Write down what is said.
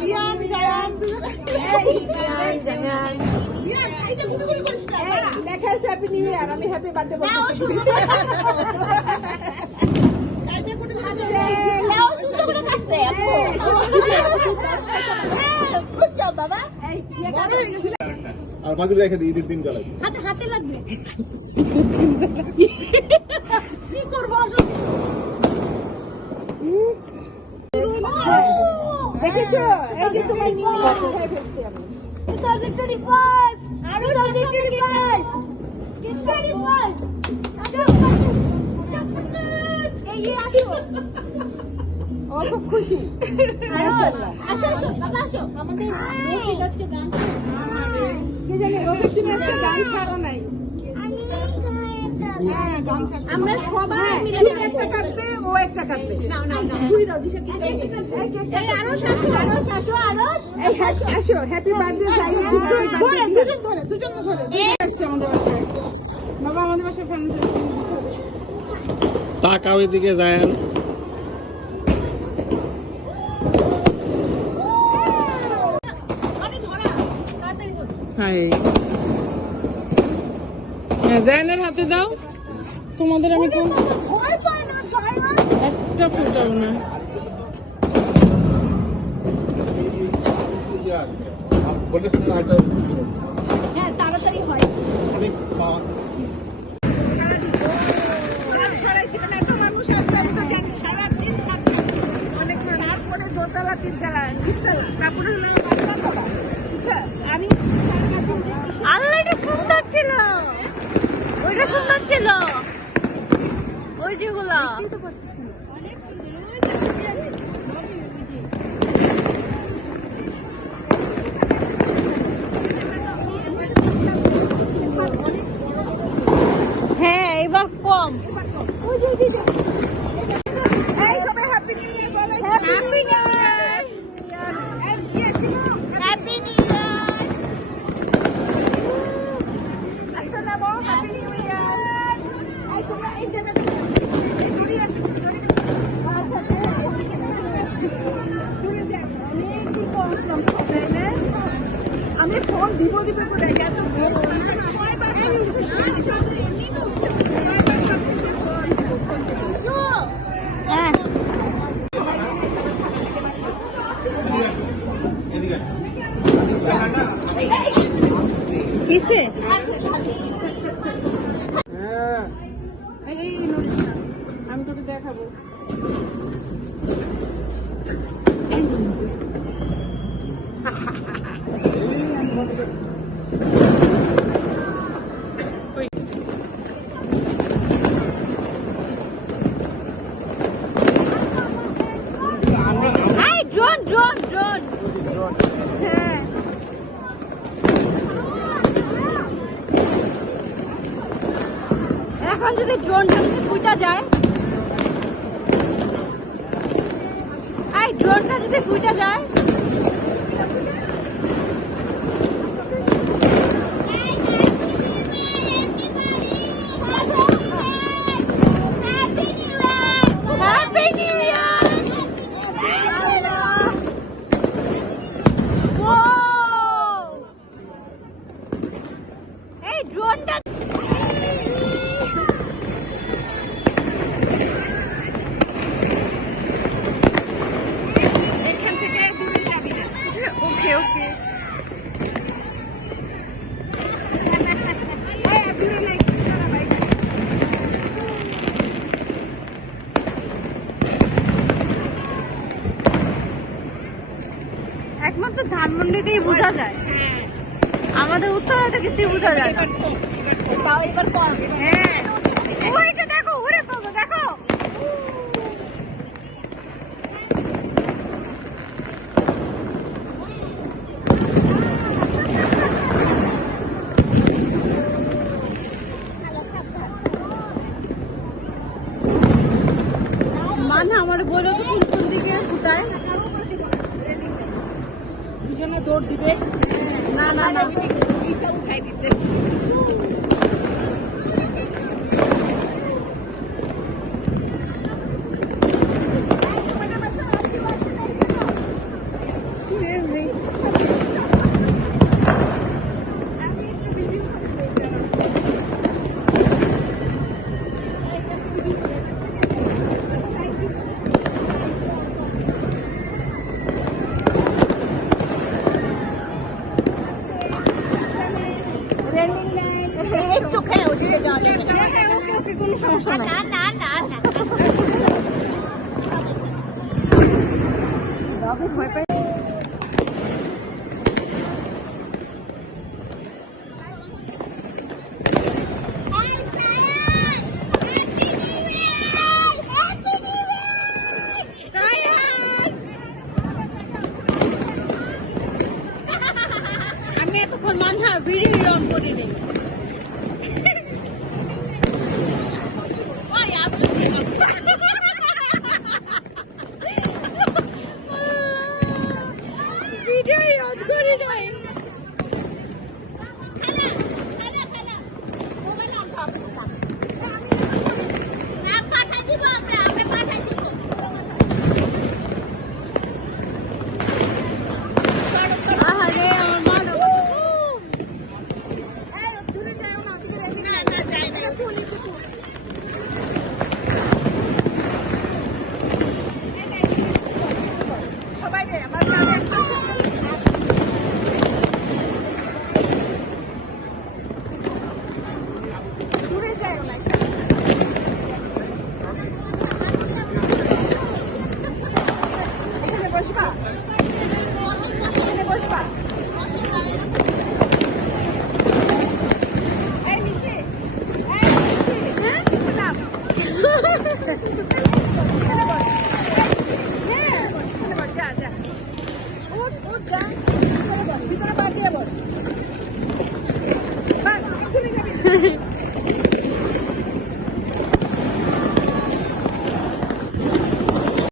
বিয়ান জায়ান বিয়ান জায়ান বিয়ান এইটা গুলি করিস না লেখা আছে হ্যাপি নিউ ইয়ার আমি হ্যাপি বার্থডে বলছি নাও সুন্দর করে কাটছে গুড জব বাবা এই বড় হয়ে গেছে আর বাকি রেখে দিই ঈদের দিন জ্বালাই হাতে লাগবে কি করব দেখেছো এই যে তোমার নিয়ে খাই ফেলছি আমি 2025 আরো 2025 এই আসো ও খুব খুশি মাশাআল্লাহ আসো আসো বাবা আসো আমাদের রফিক আজকে গান কি জানি রফিক তুমি আজকে গান ছাড়ো নাই আমরা সবাই মিলে তুমি একটা কাটবে ও একটা কাটবে না না না ছুরি দাও দিশা কি এই আরো শাশু এই আসো হ্যাপি বার্থডে জাইয়া দুজন ধরে আসছে আমাদের বাসায় বাবা আমাদের বাসায় ফ্যান তাকাও এদিকে যায়েন হাই জায়নের হাতে দাও তোমাদের আমি কোন একটা ফুটাও না হ্যাঁ তাড়াতাড়ি হয় অনেক পাওয়া কাজ ছড়াইছি মানে এত মানুষ আসলে আমি তো জানি সারাদিন ছাত্র অনেক তারপরে দোতলা তিনতলা তারপরে হলো পাঁচতলা বুঝছো আমি আল্লাহ এটা সুন্দর ছিল ওইটা সুন্দর ছিল ওই যেগুলো অনেক সুন্দর হ্যাঁ এবার কম এই সবাই হ্যাপি নিউ ইয়ার বলো happy new year happy new year আসসালামু হ্যাপি নিউ ইয়ার এই তোমরা এই জায়গাটা দূরে আছে দূরে যাও অনেকদিন পর আসলাম তাইলে আমি ফোন দিব করে এত ব্যস্ত কয়বার হ্যাঁ কিসে এই নোটিশটা আমি তোকে দেখাবো এই ড্রোন ড্রোন ড্রোন হ্যাঁ এখন যদি ড্রোনটা যদি ফুটা যায় এই ড্রোনটা যদি ফুটা যায় হ্যাপি নিউ ইয়ার এই ড্রোনটা এখান থেকে দূরে যাবি না ওকে ওকে দূরে নাই একমাত্র ধানমন্ডিতেই বোঝা যায় আমাদের উত্তরাতে কিছুই বোঝা যায় না তাও এবার কর হ্যাঁ ওইটা দেখো ওরে বাবা দেখো মানে আমার বলো তো কোন দিকে ফুটায় দুজনে দৌড় দিবে না না না পয়সা উঠাই দিছে একটু খেয়ে ওদিকে যাওয়া যাবে না। হ্যাঁ ওকে ওকে কোনো সমস্যা নাই। না না না বাবু ভয় পায়। আমি এতক্ষণ মানহা ভিডিও অন করিনি। ভিডিও অন করি নাই। আহারে আমার মা না দূরে যাও না ওদিকে রেখে না না যাই না তুলি সবাই রে আমার সামনে দূরে যাও না এখানে বসবা এখানে বসবা এই নিশি হ্যাঁ নাম এখানে বস হ্যাঁ এখানে বস যা যা উঠ উঠ যা ভিতরে বস ভিতরে পা দিয়ে বস